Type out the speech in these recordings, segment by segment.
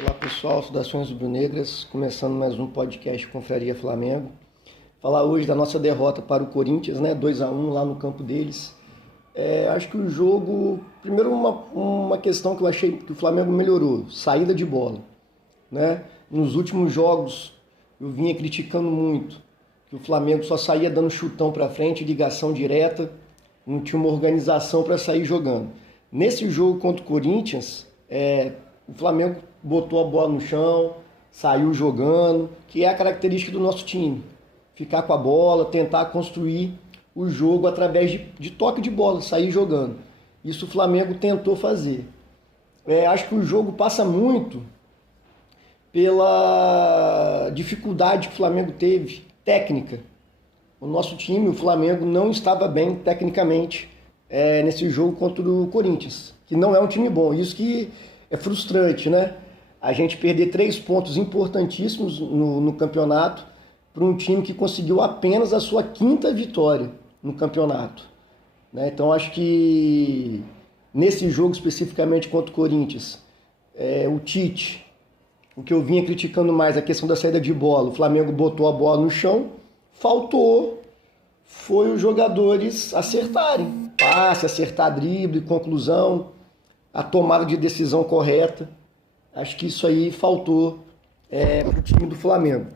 Olá pessoal, saudações rubro-negras, começando mais um podcast Confraria Flamengo. Falar hoje da nossa derrota para o Corinthians, né? 2-1 lá no campo deles. Acho que o jogo, primeiro uma questão que eu achei que o Flamengo melhorou, saída de bola, né? Nos últimos jogos eu vinha criticando muito que o Flamengo só saía dando chutão para frente, ligação direta, não tinha uma organização para sair jogando. Nesse jogo contra o Corinthians, o Flamengo botou a bola no chão, saiu jogando, que é a característica do nosso time. Ficar com a bola, tentar construir o jogo através de toque de bola, sair jogando. Isso o Flamengo tentou fazer. Acho que o jogo passa muito pela dificuldade que o Flamengo teve, técnica. O nosso time, o Flamengo, não estava bem tecnicamente nesse jogo contra o Corinthians, que não é um time bom. Isso que é frustrante, né? A gente perder 3 pontos importantíssimos no campeonato para um time que conseguiu apenas a sua 5ª vitória no campeonato, né? Então acho que nesse jogo especificamente contra o Corinthians, o Tite, o que eu vinha criticando mais, a questão da saída de bola, o Flamengo botou a bola no chão, foi os jogadores acertarem, passe, acertar drible, conclusão, a tomada de decisão correta. Acho que isso aí faltou para o time do Flamengo.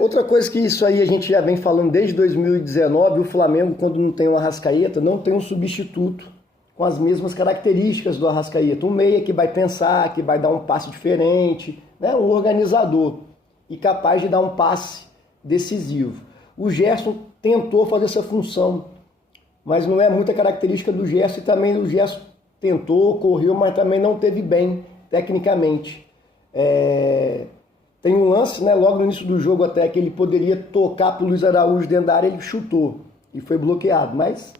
Outra coisa que isso aí a gente já vem falando desde 2019, o Flamengo, quando não tem o Arrascaeta, não tem um substituto com as mesmas características do Arrascaeta. Um meia que vai pensar, que vai dar um passe diferente, né? Um organizador e capaz de dar um passe decisivo. O Gerson tentou fazer essa função, mas não é muita característica do Gerson, e também o Gerson tentou, correu, mas também não teve bem tecnicamente. Tem um lance, né, logo no início do jogo até, que ele poderia tocar para o Luiz Araújo dentro da área, ele chutou e foi bloqueado, mas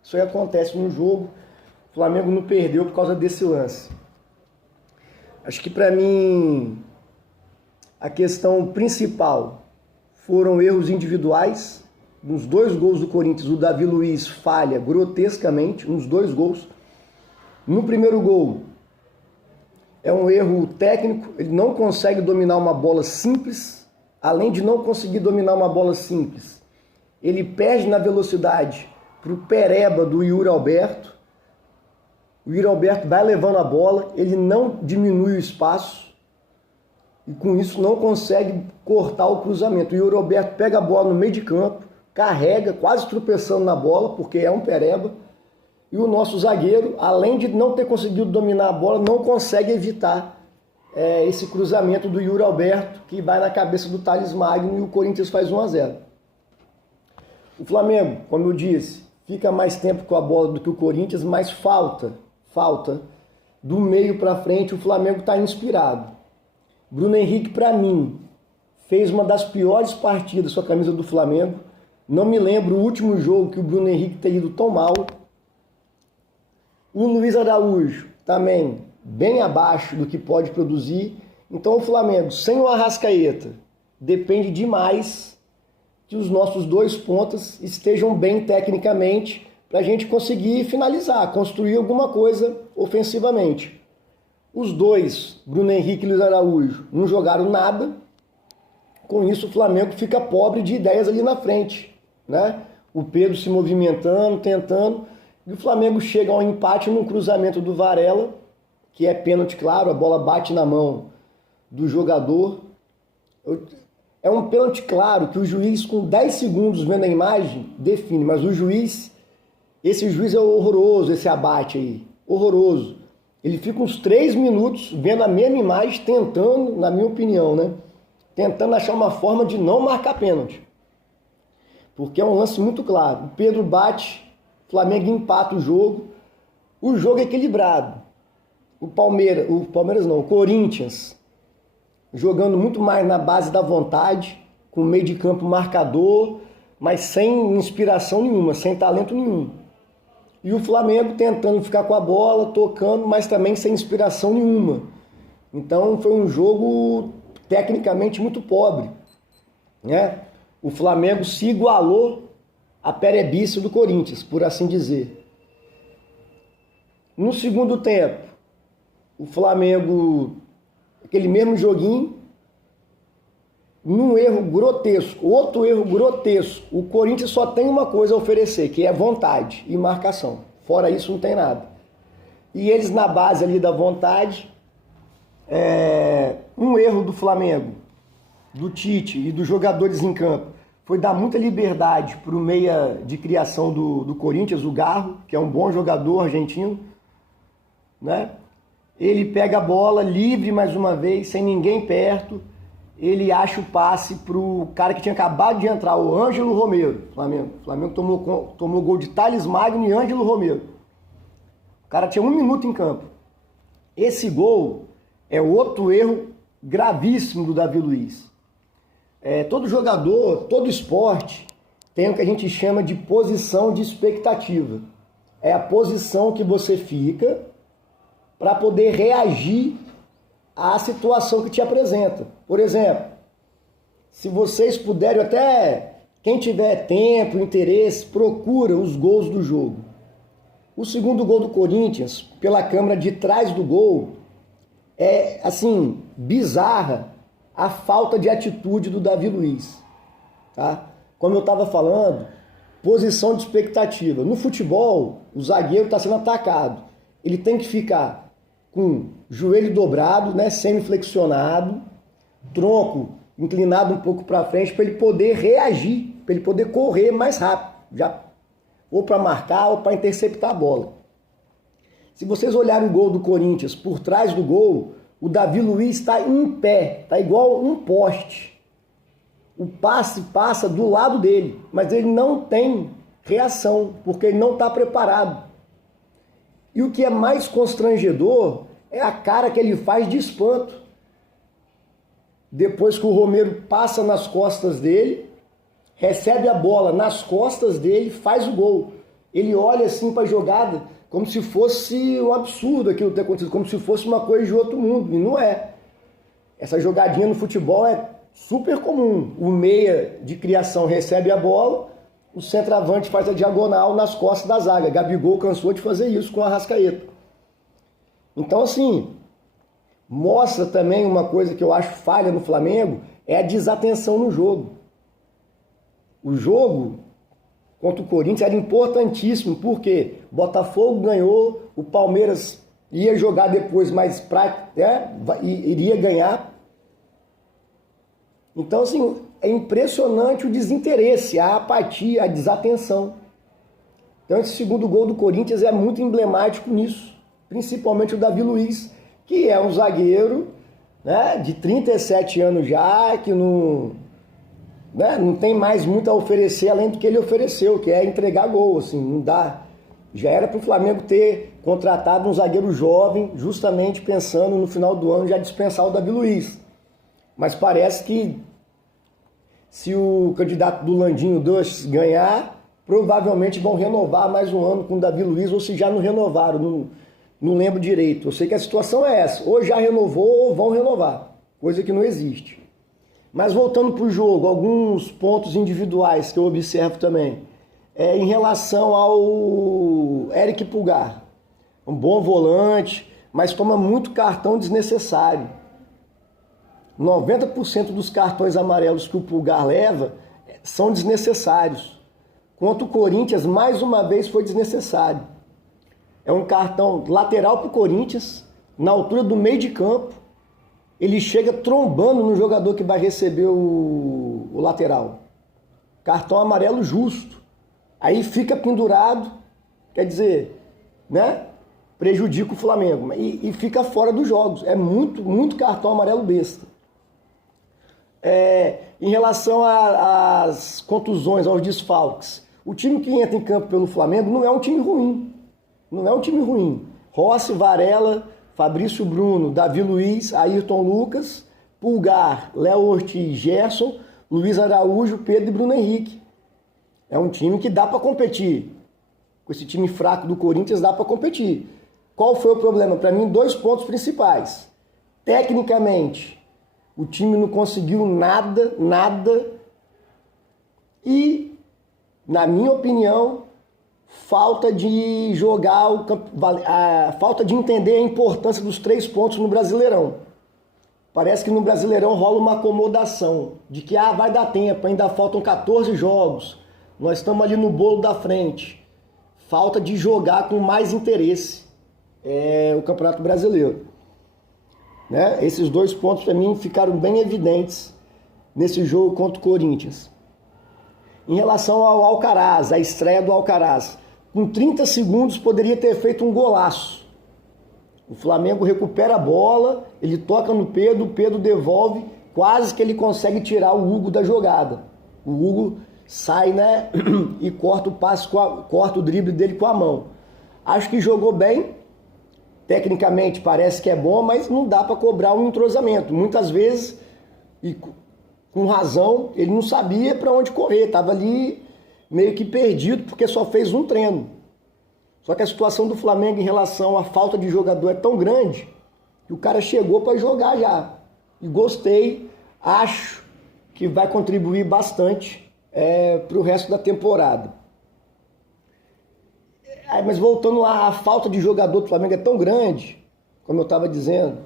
isso aí acontece no jogo. O Flamengo não perdeu por causa desse lance. Acho que para mim a questão principal foram erros individuais. Nos 2 gols do Corinthians, o Davi Luiz falha grotescamente, nos 2 gols. No primeiro gol, é um erro técnico, ele não consegue dominar uma bola simples. Além de não conseguir dominar uma bola simples, ele perde na velocidade para o pereba do Yuri Alberto. O Yuri Alberto vai levando a bola, ele não diminui o espaço e com isso não consegue cortar o cruzamento. O Yuri Alberto pega a bola no meio de campo, carrega, quase tropeçando na bola, porque é um pereba. E o nosso zagueiro, além de não ter conseguido dominar a bola, não consegue evitar esse cruzamento do Yuri Alberto, que vai na cabeça do Thales Magno, e o Corinthians faz 1-0. O Flamengo, como eu disse, fica mais tempo com a bola do que o Corinthians, mas falta do meio para frente. O Flamengo está inspirado. Bruno Henrique, para mim, fez uma das piores partidas com a camisa do Flamengo. Não me lembro o último jogo que o Bruno Henrique tenha ido tão mal. O Luiz Araújo também bem abaixo do que pode produzir. Então o Flamengo, sem o Arrascaeta, depende demais que os nossos 2 pontas estejam bem tecnicamente para a gente conseguir finalizar, construir alguma coisa ofensivamente. Os 2, Bruno Henrique e Luiz Araújo, não jogaram nada. Com isso o Flamengo fica pobre de ideias ali na frente, né? O Pedro se movimentando, tentando. E o Flamengo chega ao empate num cruzamento do Varela, que é pênalti, claro, a bola bate na mão do jogador. É um pênalti claro que o juiz, com 10 segundos vendo a imagem, define. Mas esse juiz é horroroso, esse abate aí, horroroso. Ele fica uns 3 minutos vendo a mesma imagem, tentando, na minha opinião, né? Tentando achar uma forma de não marcar pênalti. Porque é um lance muito claro. O Pedro bate, o Flamengo empata o jogo é equilibrado. O Corinthians, jogando muito mais na base da vontade, com meio de campo marcador, mas sem inspiração nenhuma, sem talento nenhum. E o Flamengo tentando ficar com a bola, tocando, mas também sem inspiração nenhuma. Então foi um jogo tecnicamente muito pobre, né? O Flamengo se igualou à perebice do Corinthians, por assim dizer. No segundo tempo, o Flamengo, aquele mesmo joguinho, num erro grotesco, outro erro grotesco. O Corinthians só tem uma coisa a oferecer, que é vontade e marcação. Fora isso não tem nada. E eles na base ali da vontade, um erro do Flamengo, do Tite e dos jogadores em campo, foi dar muita liberdade para o meia de criação do Corinthians, o Garro, que é um bom jogador argentino, né? Ele pega a bola livre mais uma vez, sem ninguém perto, ele acha o passe pro cara que tinha acabado de entrar, o Ângelo Romero, Flamengo. O Flamengo tomou gol de Thales Magno e Ângelo Romero. O cara tinha 1 minuto em campo. Esse gol é outro erro gravíssimo do Davi Luiz. Todo jogador, todo esporte tem o que a gente chama de posição de expectativa. É a posição que você fica para poder reagir à situação que te apresenta. Por exemplo, se vocês puderem, até quem tiver tempo, interesse, procura os gols do jogo. O segundo gol do Corinthians, pela câmera de trás do gol, é, assim, bizarra a falta de atitude do Davi Luiz. Tá? Como eu estava falando, posição de expectativa. No futebol, o zagueiro está sendo atacado. Ele tem que ficar com joelho dobrado, né, semi-flexionado, tronco inclinado um pouco para frente, para ele poder reagir, para ele poder correr mais rápido, ou para marcar ou para interceptar a bola. Se vocês olharem o gol do Corinthians por trás do gol, o Davi Luiz está em pé, está igual um poste. O passe passa do lado dele, mas ele não tem reação, porque ele não está preparado. E o que é mais constrangedor é a cara que ele faz de espanto. Depois que o Romero passa nas costas dele, recebe a bola nas costas dele, faz o gol. Ele olha assim para a jogada como se fosse um absurdo aquilo ter acontecido, como se fosse uma coisa de outro mundo, e não é. Essa jogadinha no futebol é super comum. O meia de criação recebe a bola, o centroavante faz a diagonal nas costas da zaga. Gabigol cansou de fazer isso com o Arrascaeta. Então, assim, mostra também uma coisa que eu acho falha no Flamengo, é a desatenção no jogo. O jogo contra o Corinthians era importantíssimo, porque Botafogo ganhou, o Palmeiras ia jogar depois, mas iria ganhar. Então, assim, é impressionante o desinteresse, a apatia, a desatenção. Então, esse segundo gol do Corinthians é muito emblemático nisso, principalmente o Davi Luiz, que é um zagueiro, né, de 37 anos já, que não tem mais muito a oferecer além do que ele ofereceu, que é entregar gol, assim, não dá. Já era para o Flamengo ter contratado um zagueiro jovem, justamente pensando no final do ano já dispensar o Davi Luiz. Mas parece que se o candidato do Landinho Doce ganhar, provavelmente vão renovar mais um ano com o Davi Luiz, ou se já não renovaram, não lembro direito. Eu sei que a situação é essa, ou já renovou ou vão renovar, coisa que não existe. Mas voltando para o jogo, alguns pontos individuais que eu observo também. Em relação ao Eric Pulgar, um bom volante, mas toma muito cartão desnecessário. 90% dos cartões amarelos que o Pulgar leva são desnecessários. Contra o Corinthians, mais uma vez, foi desnecessário. É um cartão lateral para o Corinthians, na altura do meio de campo. Ele chega trombando no jogador que vai receber o lateral. Cartão amarelo justo. Aí fica pendurado, quer dizer, né? Prejudica o Flamengo. E fica fora dos jogos. É muito cartão amarelo besta. Em relação às contusões, aos desfalques, o time que entra em campo pelo Flamengo não é um time ruim. Não é um time ruim. Rossi, Varela, Fabrício Bruno, Davi Luiz, Ayrton Lucas, Pulgar, Léo Ortiz, Gerson, Luiz Araújo, Pedro e Bruno Henrique. É um time que dá para competir. Com esse time fraco do Corinthians dá para competir. Qual foi o problema? Para mim, 2 pontos principais. Tecnicamente, o time não conseguiu nada. E, na minha opinião, falta de jogar, a falta de entender a importância dos 3 pontos no Brasileirão. Parece que no Brasileirão rola uma acomodação, de que vai dar tempo, ainda faltam 14 jogos, nós estamos ali no bolo da frente. Falta de jogar com mais interesse o Campeonato Brasileiro. Né? Esses 2 pontos para mim ficaram bem evidentes nesse jogo contra o Corinthians. Em relação ao Alcaraz, a estreia do Alcaraz, com 30 segundos poderia ter feito um golaço. O Flamengo recupera a bola, ele toca no Pedro, o Pedro devolve, quase que ele consegue tirar o Hugo da jogada. O Hugo sai, né, e corta o passe, corta o drible dele com a mão. Acho que jogou bem, tecnicamente parece que é bom, mas não dá para cobrar um entrosamento. Muitas vezes, e com razão, ele não sabia para onde correr, estava ali meio que perdido porque só fez um treino. Só que a situação do Flamengo em relação à falta de jogador é tão grande que o cara chegou para jogar já. E gostei, acho que vai contribuir bastante para o resto da temporada. Mas voltando lá, a falta de jogador do Flamengo é tão grande, como eu estava dizendo,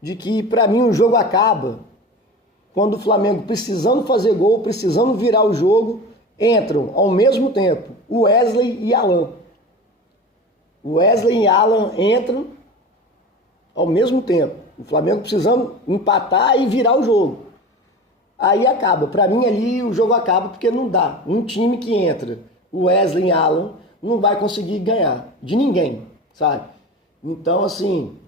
de que para mim o jogo acaba quando o Flamengo, precisando fazer gol, precisando virar o jogo, entram ao mesmo tempo o Wesley e Alan. O Wesley e Alan entram ao mesmo tempo. O Flamengo precisando empatar e virar o jogo. Aí acaba. Para mim ali o jogo acaba porque não dá. Um time que entra, o Wesley e Alan, não vai conseguir ganhar de ninguém, sabe? Então, assim,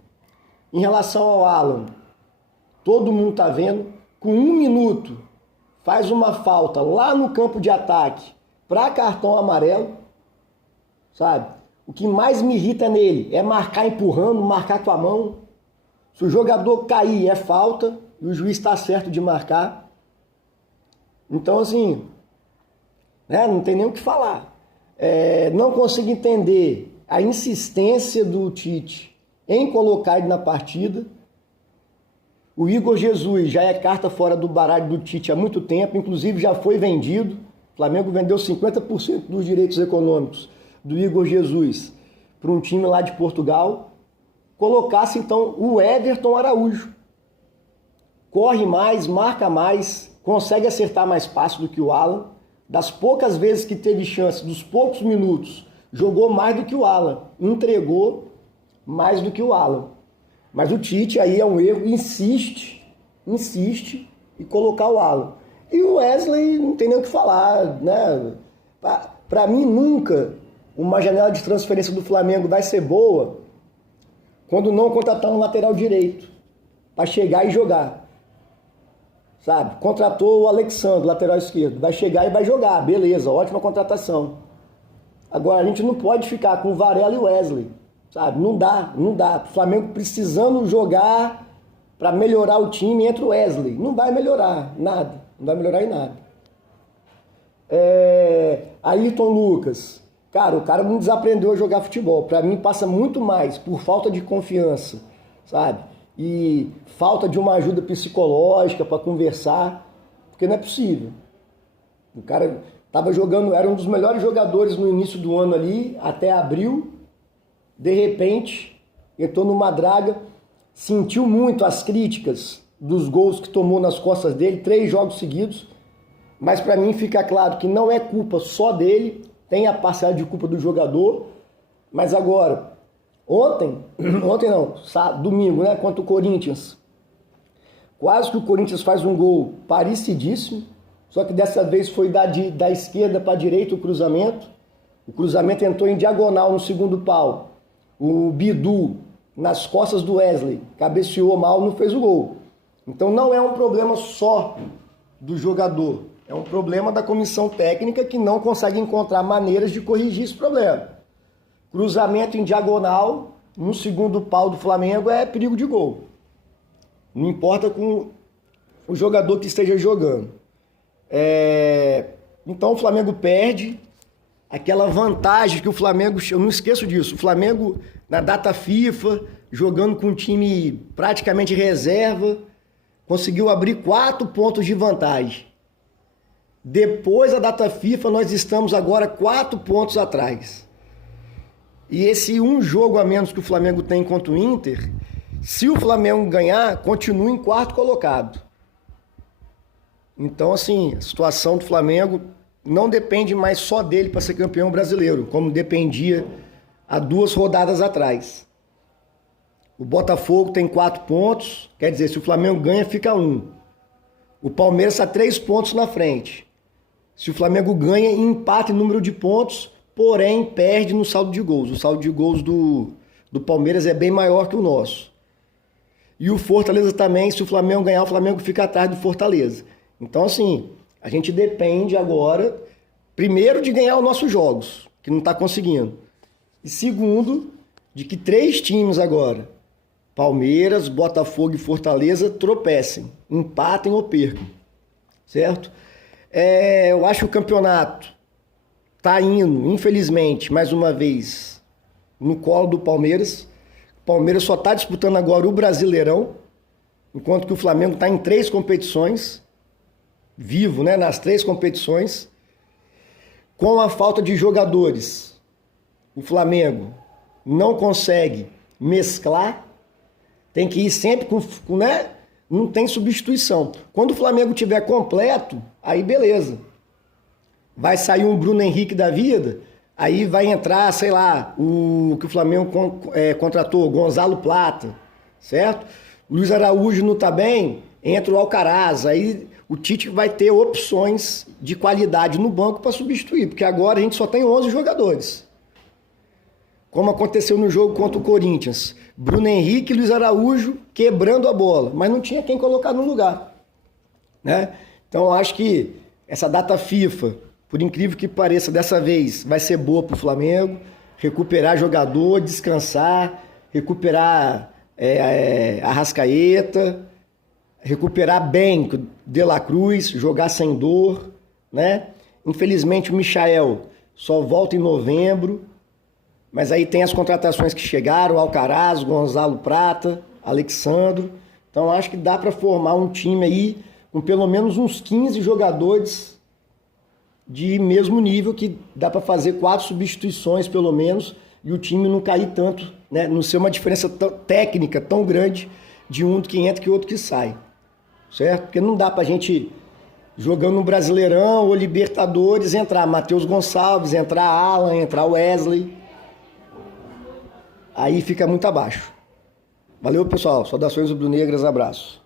em relação ao Alan, todo mundo tá vendo, com 1 minuto faz uma falta lá no campo de ataque para cartão amarelo, sabe? O que mais me irrita nele é marcar empurrando, marcar com a mão. Se o jogador cair é falta e o juiz está certo de marcar. Então, assim, né, não tem nem o que falar. Não consigo entender a insistência do Tite em colocar ele na partida. O Igor Jesus já é carta fora do baralho do Tite há muito tempo, inclusive já foi vendido. O Flamengo vendeu 50% dos direitos econômicos do Igor Jesus para um time lá de Portugal. Colocasse então o Everton Araújo. Corre mais, marca mais, consegue acertar mais passes do que o Alan. Das poucas vezes que teve chance, dos poucos minutos, jogou mais do que o Alan. Entregou mais do que o Alan. Mas o Tite aí é um erro, insiste em colocar o Alan. E o Wesley não tem nem o que falar, né? Para mim nunca uma janela de transferência do Flamengo vai ser boa quando não contratar um lateral direito para chegar e jogar. Sabe? Contratou o Alexandre, lateral esquerdo, vai chegar e vai jogar, beleza, ótima contratação. Agora a gente não pode ficar com o Varela e o Wesley, sabe? Não dá. O Flamengo precisando jogar para melhorar o time, entra o Wesley. Não vai melhorar nada, não vai melhorar em nada. Ayrton Lucas, cara, o cara não desaprendeu a jogar futebol. Para mim passa muito mais por falta de confiança, sabe? E falta de uma ajuda psicológica para conversar, porque não é possível. O cara estava jogando, era um dos melhores jogadores no início do ano ali, até abril, de repente entrou numa draga, sentiu muito as críticas dos gols que tomou nas costas dele, 3 jogos seguidos, mas para mim fica claro que não é culpa só dele, tem a parcela de culpa do jogador, mas agora, domingo, né, contra o Corinthians, quase que o Corinthians faz um gol parecidíssimo, só que dessa vez foi da esquerda para a direita o cruzamento entrou em diagonal no segundo pau, o Bidu nas costas do Wesley, cabeceou mal, não fez o gol. Então não é um problema só do jogador, é um problema da comissão técnica que não consegue encontrar maneiras de corrigir esse problema. Cruzamento em diagonal, no segundo pau do Flamengo, é perigo de gol. Não importa com o jogador que esteja jogando. Então o Flamengo perde aquela vantagem que o Flamengo... Eu não esqueço disso. O Flamengo, na data FIFA, jogando com um time praticamente reserva, conseguiu abrir 4 pontos de vantagem. Depois da data FIFA, nós estamos agora 4 pontos atrás. E esse um jogo a menos que o Flamengo tem contra o Inter, se o Flamengo ganhar, continua em quarto colocado. Então, assim, a situação do Flamengo não depende mais só dele para ser campeão brasileiro, como dependia há 2 rodadas atrás. O Botafogo tem 4 pontos, quer dizer, se o Flamengo ganha, fica 1. O Palmeiras está 3 pontos na frente. Se o Flamengo ganha, empata em número de pontos, porém perde no saldo de gols. O saldo de gols do Palmeiras é bem maior que o nosso. E o Fortaleza também, se o Flamengo ganhar, o Flamengo fica atrás do Fortaleza. Então, assim, a gente depende agora, primeiro, de ganhar os nossos jogos, que não está conseguindo. E segundo, de que 3 times agora, Palmeiras, Botafogo e Fortaleza, tropecem, empatem ou percam, certo? Eu acho que o campeonato está indo, infelizmente, mais uma vez, no colo do Palmeiras. O Palmeiras só está disputando agora o Brasileirão, enquanto que o Flamengo está em 3 competições, vivo, né, nas 3 competições. Com a falta de jogadores, o Flamengo não consegue mesclar, tem que ir sempre com, né? Não tem substituição. Quando o Flamengo tiver completo, aí beleza. Vai sair um Bruno Henrique da vida, aí vai entrar, sei lá, o que o Flamengo contratou, Gonzalo Plata, certo? Luiz Araújo não tá bem, entra o Alcaraz, aí o Tite vai ter opções de qualidade no banco para substituir, porque agora a gente só tem 11 jogadores. Como aconteceu no jogo contra o Corinthians. Bruno Henrique e Luiz Araújo quebrando a bola, mas não tinha quem colocar no lugar, né? Então eu acho que essa data FIFA, por incrível que pareça, dessa vez vai ser boa para o Flamengo, recuperar jogador, descansar, recuperar Arrascaeta, recuperar bem De La Cruz, jogar sem dor, né? Infelizmente o Michael só volta em novembro, mas aí tem as contratações que chegaram, Alcaraz, Gonzalo Prata, Alexandro. Então acho que dá para formar um time aí com pelo menos uns 15 jogadores de mesmo nível, que dá para fazer 4 substituições pelo menos e o time não cair tanto, né? Não ser uma diferença técnica tão grande de um que entra que outro que sai, certo? Porque não dá para a gente, jogando no Brasileirão ou Libertadores, entrar Matheus Gonçalves, entrar Alan, entrar Wesley. Aí fica muito abaixo. Valeu, pessoal. Saudações rubro-negras, abraço.